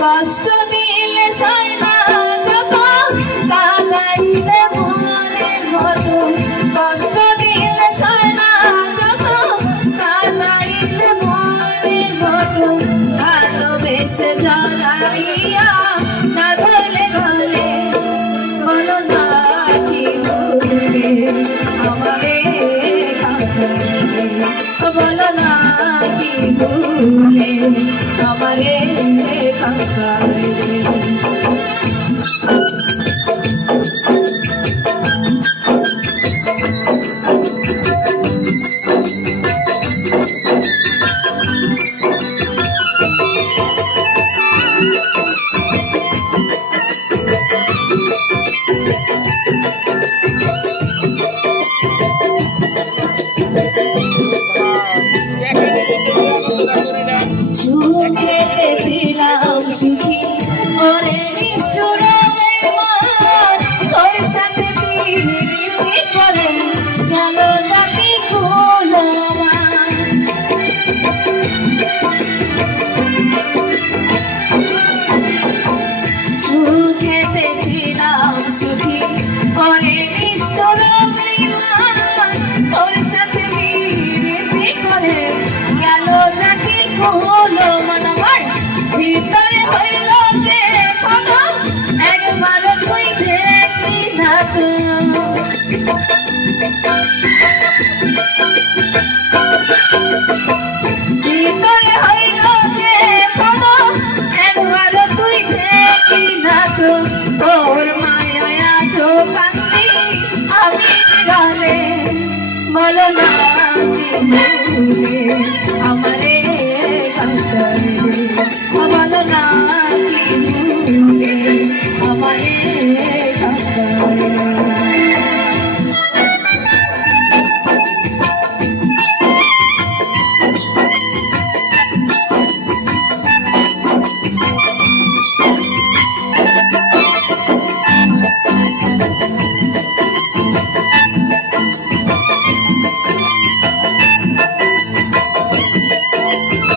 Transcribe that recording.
কষ্ট দিলে সয় না যত কাঁদাইলে মনের মতো, কষ্ট দিলে সয় না যত কাঁদাইলে মনের মতো, ভালোবেসে জড়াইয়া না ধরলে গলে বলো না কি ভুলে আমারে কাঁদাইলে, বলো না কি ভুলে আমারে কাঁদাইলে। ছিলাম সুখী ওরে নিষ্ঠুর বেঈমান, তোর সাথে পিরিতি করে গেল জাতি ফুল আমার। সুখেতে ছিলাম সুখী ওরে নিষ্ঠুর বেঈমান, তোর সাথে পিরিতি করে গেল জাতি ফুল আমার। ভিতরে হইল যে কদম একবার তুই দেখি না তো, ভিতরে হইল যে কদম একবার তুই দেখি না তো, তোর মায়া তো কান্দি আমি গলে বলো না কি ভুলে আমারে